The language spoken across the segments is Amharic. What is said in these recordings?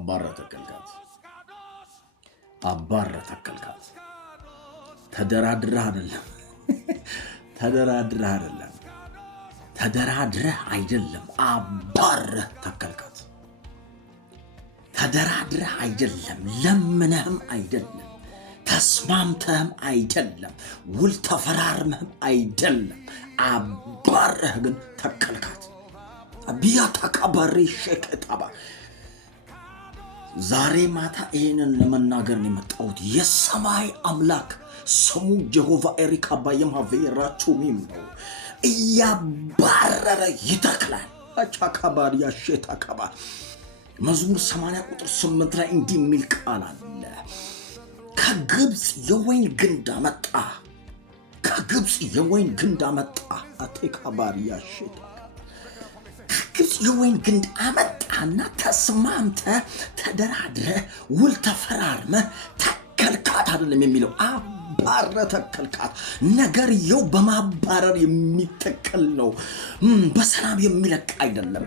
አባረ ተከልካት አባረ ተከልካት ተደራድረህ አይደለም ተደራድረህ አይደለም አባረ ተከልካት ተደራድረህ አይደለም ለምነህም አይደለም ተስማምተህም አይደለም ውል ተፈራርመህም አይደለም አባረህ ግን ተከልካት አቢያ ተቀባሪ ሸከታባ ዛሬ ማታ ይሄንን ለመናገር ነው የመጣሁት። የሰማይ አምላክ ስሙ ጀሆቫ ኤሪካ ባየማቬራቹሚም ነው። እያባረረ ይተክላል። አቻካባር ያሸታካባ መዝሙር 80 ቁጥር 8 ላይ እንዲህ የሚል ቃል አለ። ከግብፅ የወይን ግንድ አመጣ፣ ከግብፅ የወይን ግንድ አመጣ። አቴካባር ያሸታ ከግብፅ የወይን ግንድ አመጣና ተስማምተ ተደራድረ ውል ተፈራርመ ተከልካት አይደለም የሚለው አባረ ተከልካት። ነገርየው በማባረር የሚተከል ነው። በሰላም የሚለቅ አይደለም።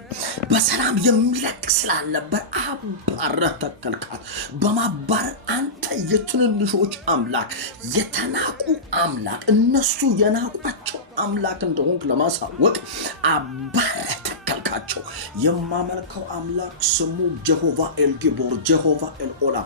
በሰላም የሚለቅ ስላልነበር አባረ ተከልካት። በማባረር አንተ የትንንሾች አምላክ፣ የተናቁ አምላክ፣ እነሱ የናቋቸው አምላክ እንደሆንክ ለማሳወቅ አባረ ተከልካቸው። የማመልከው አምላክ ስሙ ጀሆቫ ኤልጊቦር፣ ጀሆቫ ኤልኦላ፣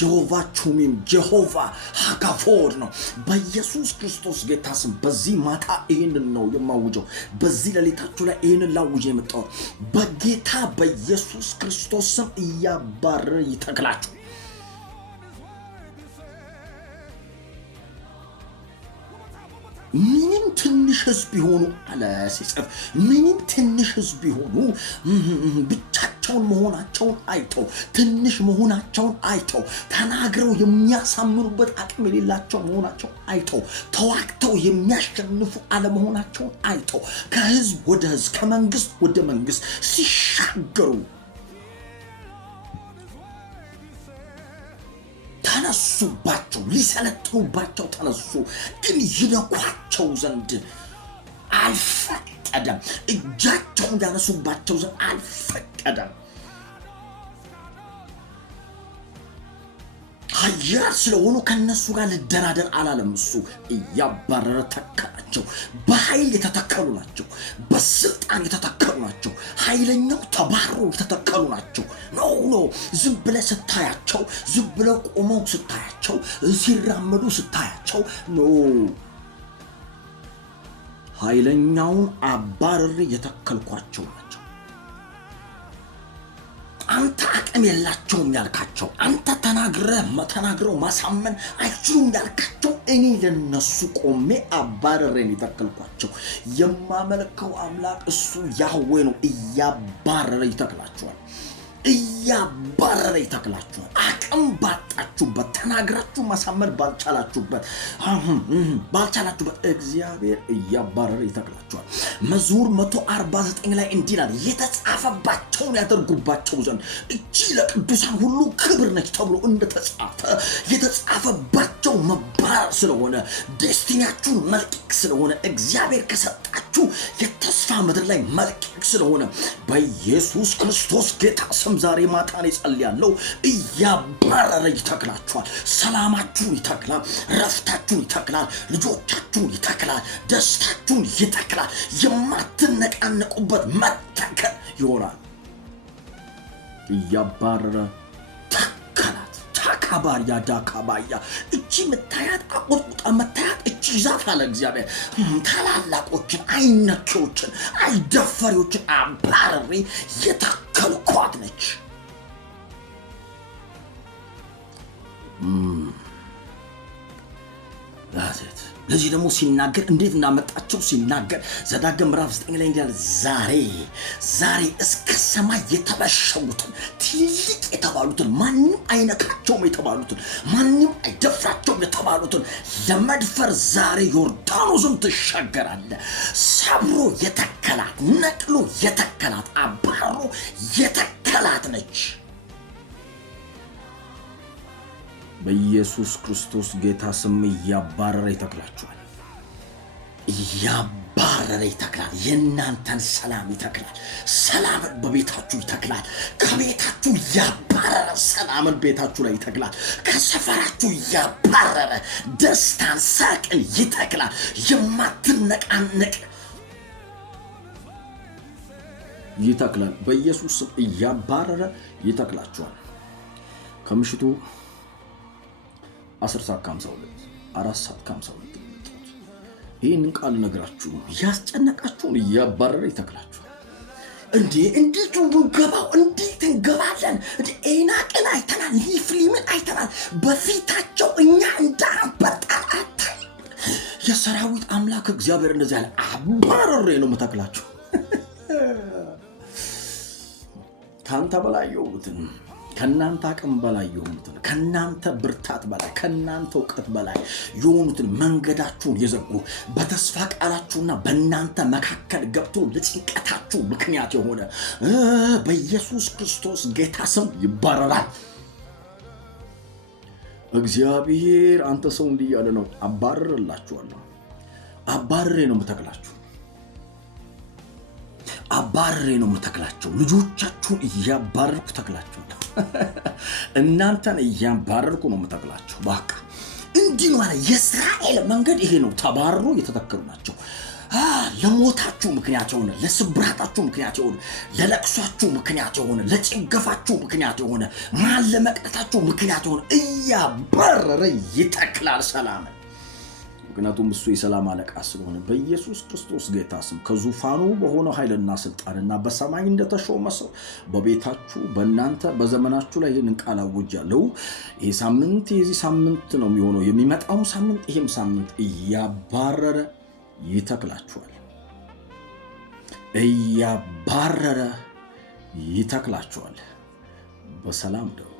ጀሆቫ ቹሚም፣ ጀሆቫ ሃጋፎር ነው። በኢየሱስ ክርስቶስ ጌታ ስም በዚህ ማታ ይህንን ነው የማውጀው። በዚህ ሌሊታችሁ ላይ ይህንን ላውጀ የመጣሁት በጌታ በኢየሱስ ክርስቶስ ስም እያባረረ ይተክላችሁ። ምንም ትንሽ ህዝብ ቢሆኑ አለ ሲጽፍ፣ ምንም ትንሽ ህዝብ ቢሆኑ ብቻቸውን መሆናቸውን አይተው፣ ትንሽ መሆናቸውን አይተው፣ ተናግረው የሚያሳምኑበት አቅም የሌላቸው መሆናቸውን አይተው፣ ተዋግተው የሚያሸንፉ አለመሆናቸውን አይተው፣ ከህዝብ ወደ ህዝብ፣ ከመንግስት ወደ መንግስት ሲሻገሩ ተነሱባቸው። ሊሰለጥኑባቸው ተነሱ፣ ግን ይነኳቸው ዘንድ አልፈቀደም። እጃቸውን ያነሱባቸው ዘንድ አልፈቀደም። ኃያል ስለሆኑ ከነሱ ጋር ልደራደር አላለም። እሱ እያባረረ ተከላቸው። በኃይል የተተከሉ ናቸው። በስልጣን የተተከሉ ናቸው። ኃይለኛው ተባሮ የተተከሉ ናቸው። ኖ ዝም ብለህ ስታያቸው፣ ዝም ብለህ ቆመው ስታያቸው፣ ሲራመዱ ስታያቸው ኖ ኃይለኛውን አባረር የተከልኳቸው ናቸው። አንተ አቅም የላቸውም ያልካቸው፣ አንተ ተናግረው ማሳመን አይችሉም ያልካቸው፣ እኔ ለነሱ ቆሜ አባረሬን የተከልኳቸው። የማመልከው አምላክ እሱ ያህዌ ነው። እያባረረ ይተክላቸዋል። እያባረረ ይተክላችኋል። አቅም ባጣችሁበት፣ ተናግራችሁ ማሳመን ባልቻላችሁበት እግዚአብሔር እያባረረ ይተክላችኋል። መዝሙር 149 ላይ እንዲህ ይላል፣ የተጻፈባቸውን ያደርጉባቸው ዘንድ እጅ ለቅዱሳን ሁሉ ክብር ነች ተብሎ እንደተጻፈ የተጻፈባቸው መባረር ስለሆነ፣ ዴስቲኒያችሁን መልቀቅ ስለሆነ፣ እግዚአብሔር ከሰጣችሁ የተስፋ ምድር ላይ መልቀቅ ስለሆነ በኢየሱስ ክርስቶስ ጌታ ስም ዛሬ ማታን ይጸልያለሁ። እያባረረ ይተክላችኋል። ሰላማችሁን ይተክላል። ረፍታችሁን ይተክላል። ልጆቻችሁን ይተክላል። ደስታችሁን ይተክላል። የማትነቃነቁበት መተከል ይሆናል። እያባረረ ተከላት። ታካባያ ዳካባያ እቺ ምታያት አቆጥቁጣ መታያት እቺ ዛፍ አለ እግዚአብሔር ታላላቆችን፣ አይነኪዎችን፣ አይደፈሪዎችን አባረሬ የተከልኳት ነች። ለዚህ ደግሞ ሲናገር እንዴት እንዳመጣቸው ሲናገር ዘዳግም ምዕራፍ 9 ላይ እንዲያለ ዛሬ እስከ ሰማይ የተበሸጉትን ትልቅ የተባሉትን ማንም አይነካቸውም የተባሉትን ማንም አይደፍራቸውም የተባሉትን ለመድፈር ዛሬ ዮርዳኖስን ትሻገራለ። ሰብሮ የተከላት፣ ነቅሎ የተከላት፣ አባሮ የተከላት ነች። በኢየሱስ ክርስቶስ ጌታ ስም እያባረረ ይተክላችኋል። እያባረረ ይተክላል። የእናንተን ሰላም ይተክላል። ሰላምን በቤታችሁ ይተክላል። ከቤታችሁ እያባረረ ሰላምን ቤታችሁ ላይ ይተክላል። ከሰፈራችሁ እያባረረ ደስታን፣ ሳቅን ይተክላል። የማትነቃነቅ ይተክላል። በኢየሱስ ስም እያባረረ ይተክላችኋል። ከምሽቱ 10:52 4:52 ይህንን ቃል ነግራችሁ ያስጨነቃችሁን እያባረረ ይተክላችኋል። እንዴት እንገባው? እንዴት እንገባለን? ኤናቅን አይተናል፣ ኒፍሊምን አይተናል። በፊታቸው እኛ እንዳንበጣ አታይ። የሰራዊት አምላክ እግዚአብሔር እንደዚህ ያለ አባረሬ ነው የምተክላችሁ። ካንተ በላይ የሆኑትን ከናንተ አቅም በላይ የሆኑትን ከናንተ ብርታት በላይ ከናንተ እውቀት በላይ የሆኑትን መንገዳችሁን የዘጉ በተስፋ ቃላችሁና በእናንተ መካከል ገብቶ ለጭንቀታችሁ ምክንያት የሆነ በኢየሱስ ክርስቶስ ጌታ ስም ይባረራል። እግዚአብሔር አንተ ሰው እንዲህ ያለ ነው፣ አባረርላችኋለሁ። አባረሬ ነው የምተክላችሁ። አባረሬ ነው የምተክላቸው። ልጆቻችሁን እያባረርኩ ተክላችኋለሁ። እናንተን እያባረርኩ ነው የምተክላቸው። በቃ እንዲህ ነው አለ። የእስራኤል መንገድ ይሄ ነው። ተባረሩ የተተከሉ ናቸው። ለሞታችሁ ምክንያት የሆነ፣ ለስብራታችሁ ምክንያት የሆነ፣ ለለቅሷችሁ ምክንያት የሆነ፣ ለጭንገፋችሁ ምክንያት የሆነ፣ ማን ለመቅረታችሁ ምክንያት የሆነ እያባረረ ይተክላል ሰላምን። ምክንያቱም እሱ የሰላም አለቃ ስለሆነ በኢየሱስ ክርስቶስ ጌታ ስም ከዙፋኑ በሆነው ኃይልና ስልጣንና በሰማይ እንደተሾመ ሰው በቤታችሁ በእናንተ በዘመናችሁ ላይ ይህንን ቃል አውጃለሁ። ይህ ሳምንት የዚህ ሳምንት ነው የሚሆነው፣ የሚመጣው ሳምንት ይህም ሳምንት እያባረረ ይተክላችኋል። እያባረረ ይተክላችኋል። በሰላም ደሩ።